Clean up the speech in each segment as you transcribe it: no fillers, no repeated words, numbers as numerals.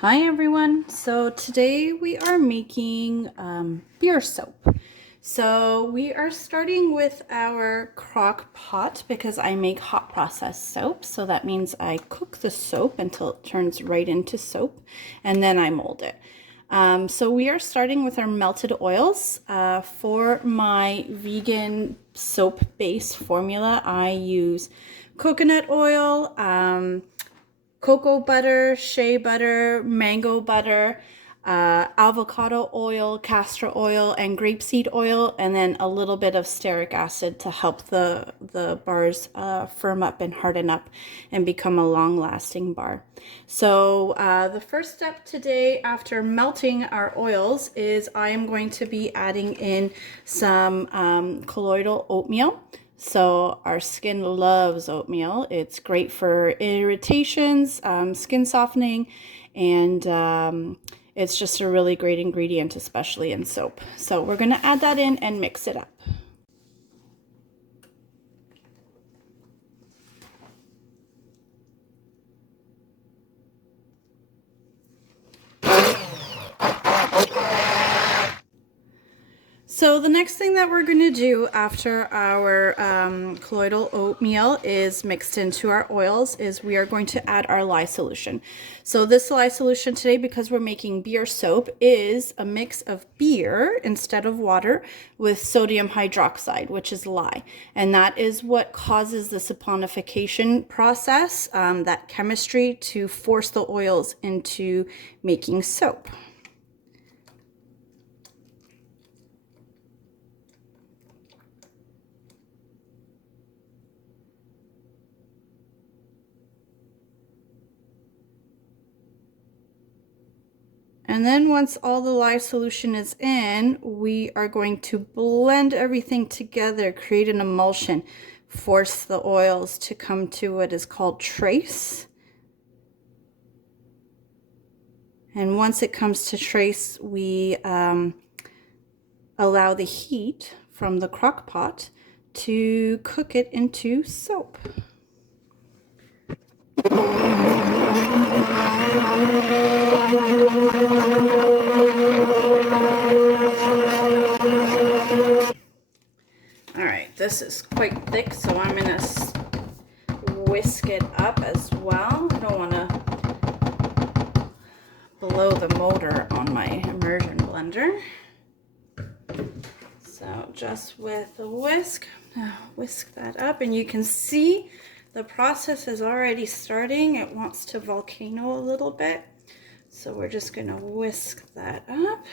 Hi everyone. So today we are making beer soap. So we are starting with our crock pot because I make hot process soap. So that means I cook the soap until it turns right into soap and then I mold it. So we are starting with our melted oils. For my vegan soap base formula, I use coconut oil, cocoa butter, shea butter, mango butter, avocado oil, castor oil, and grapeseed oil, and then a little bit of stearic acid to help the bars firm up and harden up and become a long-lasting bar. So the first step today after melting our oils is I am going to be adding in some colloidal oatmeal. So our skin loves oatmeal. It's great for irritations, skin softening, and it's just a really great ingredient, especially in soap. So we're going to add that in and mix it up. So the next thing that we're going to do after our colloidal oatmeal is mixed into our oils is we are going to add our lye solution. So this lye solution today, because we're making beer soap, is a mix of beer instead of water with sodium hydroxide, which is lye. And that is what causes the saponification process, that chemistry to force the oils into making soap. And then once all the lye solution is in, we are going to blend everything together, create an emulsion, force the oils to come to what is called trace. And once it comes to trace, we allow the heat from the crock pot to cook it into soap. All right, this is quite thick, so I'm gonna whisk it up as well. I don't want to blow the motor on my immersion blender. So just with a whisk, whisk that up, and you can see the process is already starting. It wants to volcano a little bit. So we're just gonna whisk that up.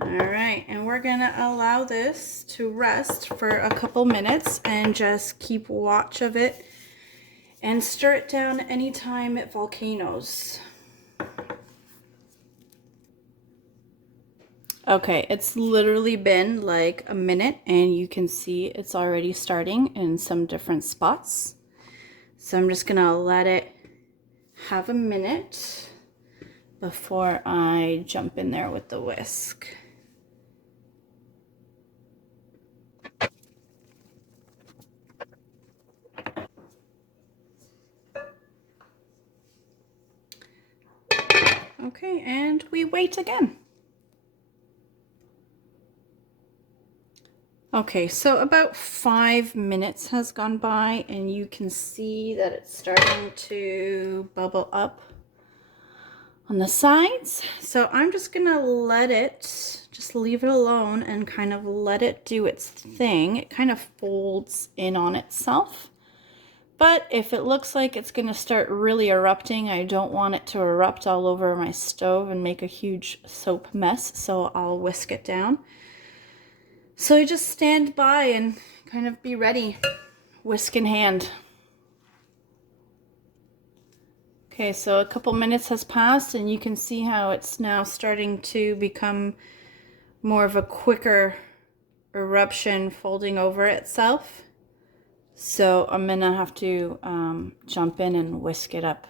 All right, and we're gonna allow this to rest for a couple minutes and just keep watch of it and stir it down anytime it volcanoes. Okay, it's literally been like a minute and you can see it's already starting in some different spots. So I'm just gonna let it have a minute before I jump in there with the whisk. Okay, and we wait again. Okay, so about 5 minutes has gone by and you can see that it's starting to bubble up on the sides. So I'm just gonna let it, just leave it alone and kind of let it do its thing. It kind of folds in on itself. But if it looks like it's gonna start really erupting, I don't want it to erupt all over my stove and make a huge soap mess, so I'll whisk it down. So you just stand by and kind of be ready, whisk in hand. Okay, so a couple minutes has passed and you can see how it's now starting to become more of a quicker eruption folding over itself. So I'm gonna have to jump in and whisk it up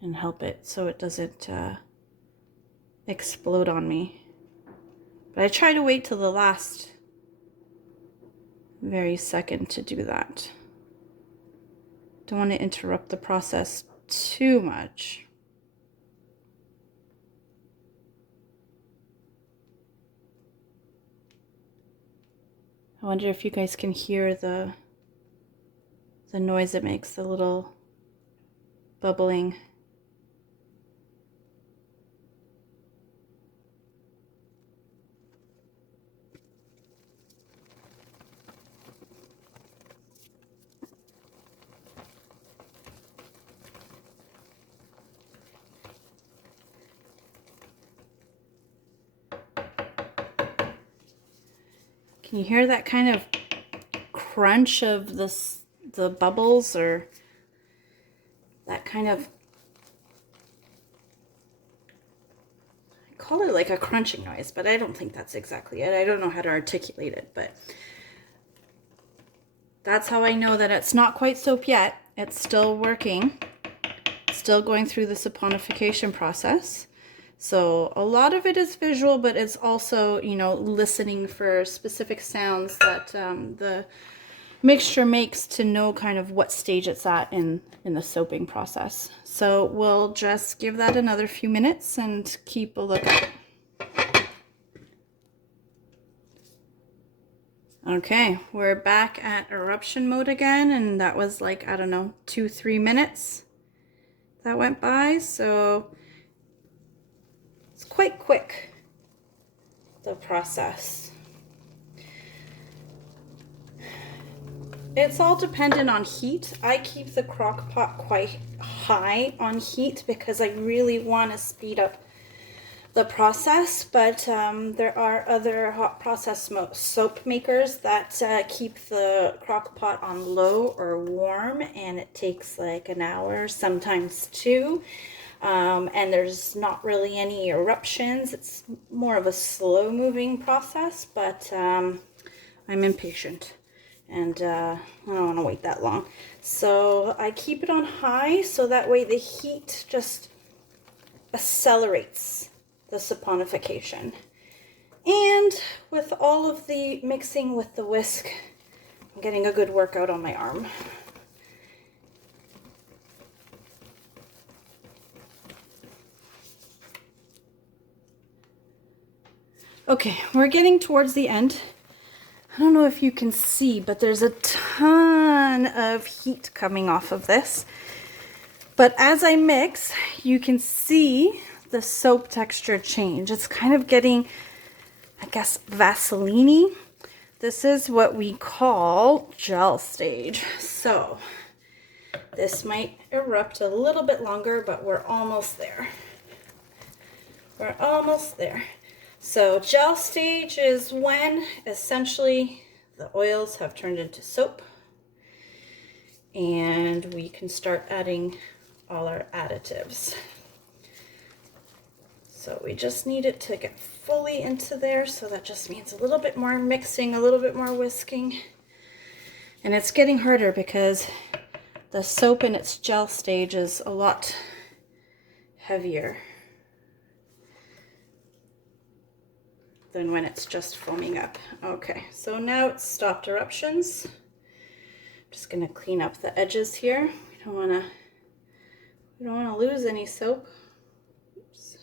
and help it so it doesn't explode on me. But I try to wait till the last very second to do that. Don't want to interrupt the process too much. I wonder if you guys can hear the noise it makes, the little bubbling. Can you hear that kind of crunch of the bubbles, or that kind of, I call it like a crunching noise, but I don't think that's exactly it. I don't know how to articulate it, but that's how I know that it's not quite soap yet. It's still working, still going through the saponification process. So a lot of it is visual, but it's also, you know, listening for specific sounds that the mixture makes to know kind of what stage it's at in the soaping process. So we'll just give that another few minutes and keep a lookout. Okay, we're back at eruption mode again, and that was like, I don't know, 2-3 minutes that went by, so it's quite quick, the process. It's all dependent on heat. I keep the crock pot quite high on heat because I really want to speed up the process, but there are other hot process soap makers that keep the crock pot on low or warm, and it takes like an hour, sometimes 2. And there's not really any eruptions. It's more of a slow moving process, but I'm impatient and I don't want to wait that long. So I keep it on high so that way the heat just accelerates the saponification. And with all of the mixing with the whisk, I'm getting a good workout on my arm. Okay, we're getting towards the end. I don't know if you can see, but there's a ton of heat coming off of this. But as I mix, you can see the soap texture change. It's kind of getting, I guess, Vaseline-y. This is what we call gel stage. So this might erupt a little bit longer, but we're almost there. We're almost there. So gel stage is when essentially the oils have turned into soap and we can start adding all our additives. So we just need it to get fully into there, so that just means a little bit more mixing, a little bit more whisking. And it's getting harder because the soap in its gel stage is a lot heavier than when it's just foaming up. Okay, so now it's stopped eruptions. I'm just gonna clean up the edges here. We don't wanna lose any soap. Oops.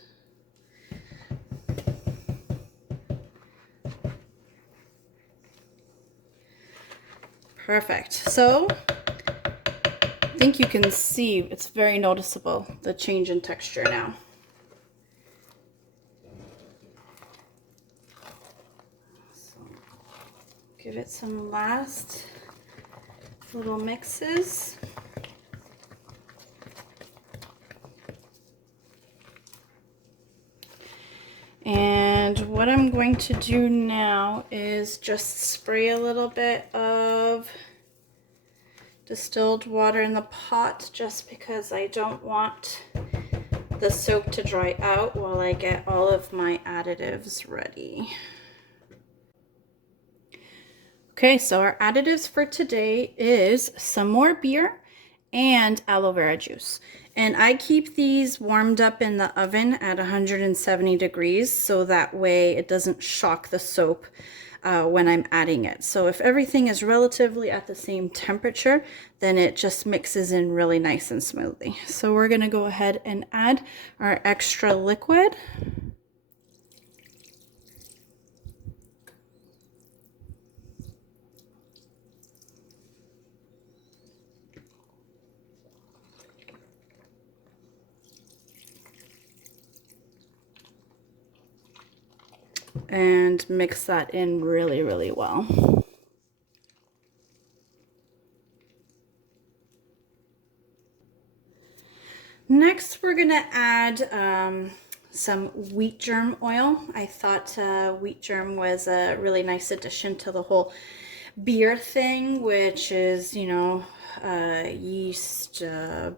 Perfect. So I think you can see it's very noticeable, the change in texture now. Give it some last little mixes. And what I'm going to do now is just spray a little bit of distilled water in the pot, just because I don't want the soap to dry out while I get all of my additives ready. Okay, so our additives for today is some more beer and aloe vera juice. And I keep these warmed up in the oven at 170 degrees so that way it doesn't shock the soap when I'm adding it. So if everything is relatively at the same temperature, then it just mixes in really nice and smoothly. So we're gonna go ahead and add our extra liquid. And mix that in really, really well. Next, we're gonna add some wheat germ oil. I thought wheat germ was a really nice addition to the whole beer thing, which is, you know, yeast,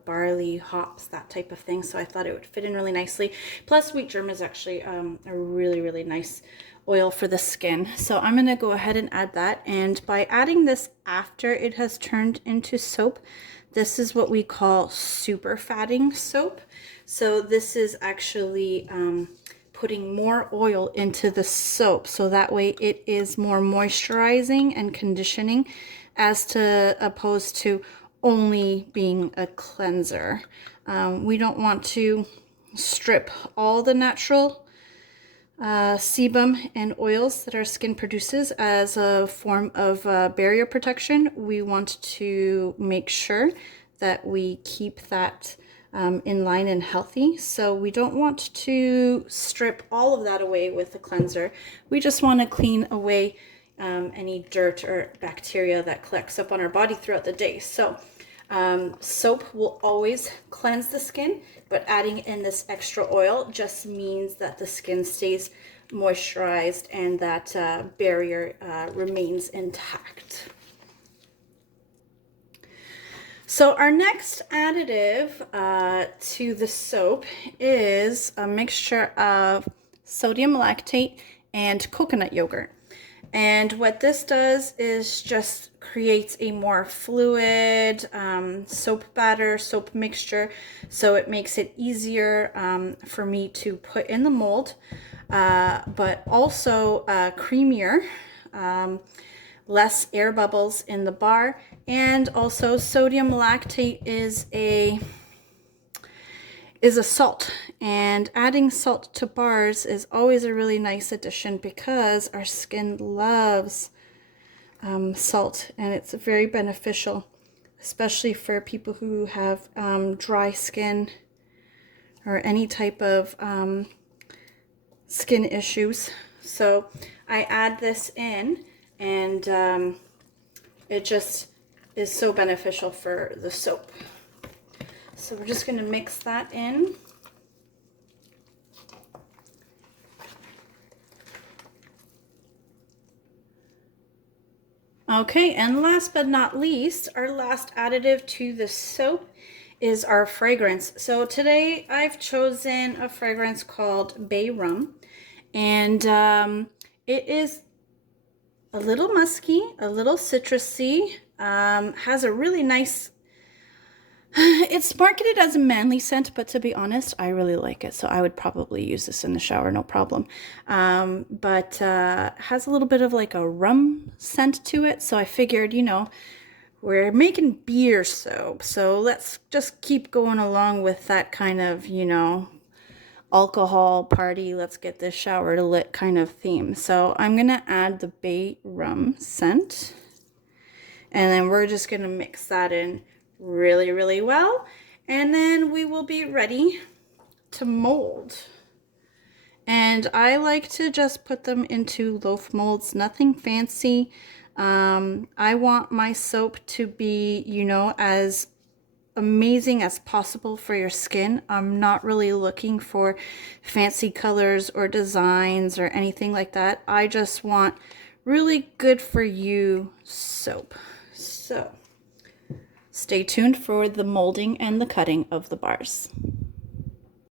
barley, hops, that type of thing. So I thought it would fit in really nicely. Plus, wheat germ is actually a really, really nice oil for the skin. So I'm going to go ahead and add that. And by adding this after it has turned into soap, this is what we call super fatting soap. So this is actually putting more oil into the soap, so that way it is more moisturizing and conditioning as to opposed to only being a cleanser. We don't want to strip all the natural sebum and oils that our skin produces as a form of barrier protection. We want to make sure that we keep that in line and healthy. So we don't want to strip all of that away with the cleanser. We just want to clean away any dirt or bacteria that collects up on our body throughout the day. So soap will always cleanse the skin, but adding in this extra oil just means that the skin stays moisturized and that barrier remains intact. So our next additive to the soap is a mixture of sodium lactate and coconut yogurt. And what this does is just creates a more fluid soap batter, soap mixture. So it makes it easier for me to put in the mold, but also creamier, less air bubbles in the bar. And also sodium lactate is a salt, and adding salt to bars is always a really nice addition because our skin loves salt, and it's very beneficial, especially for people who have dry skin or any type of skin issues. So I add this in, and it just is so beneficial for the soap. So we're just going to mix that in. Okay, and last but not least, our last additive to the soap is our fragrance. So today I've chosen a fragrance called Bay Rum, and it is a little musky, a little citrusy, has a really nice, it's marketed as a manly scent, but to be honest, I really like it. So I would probably use this in the shower, no problem. But has a little bit of like a rum scent to it. So I figured, you know, we're making beer soap, so let's just keep going along with that kind of, you know, alcohol party, let's get this shower lit kind of theme. So I'm gonna add the Bay Rum scent, and then we're just gonna mix that in really, really well, and then we will be ready to mold. And I like to just put them into loaf molds, nothing fancy. I want my soap to be, you know, as amazing as possible for your skin. I'm not really looking for fancy colors or designs or anything like that. I just want really good for you soap. So stay tuned for the molding and the cutting of the bars.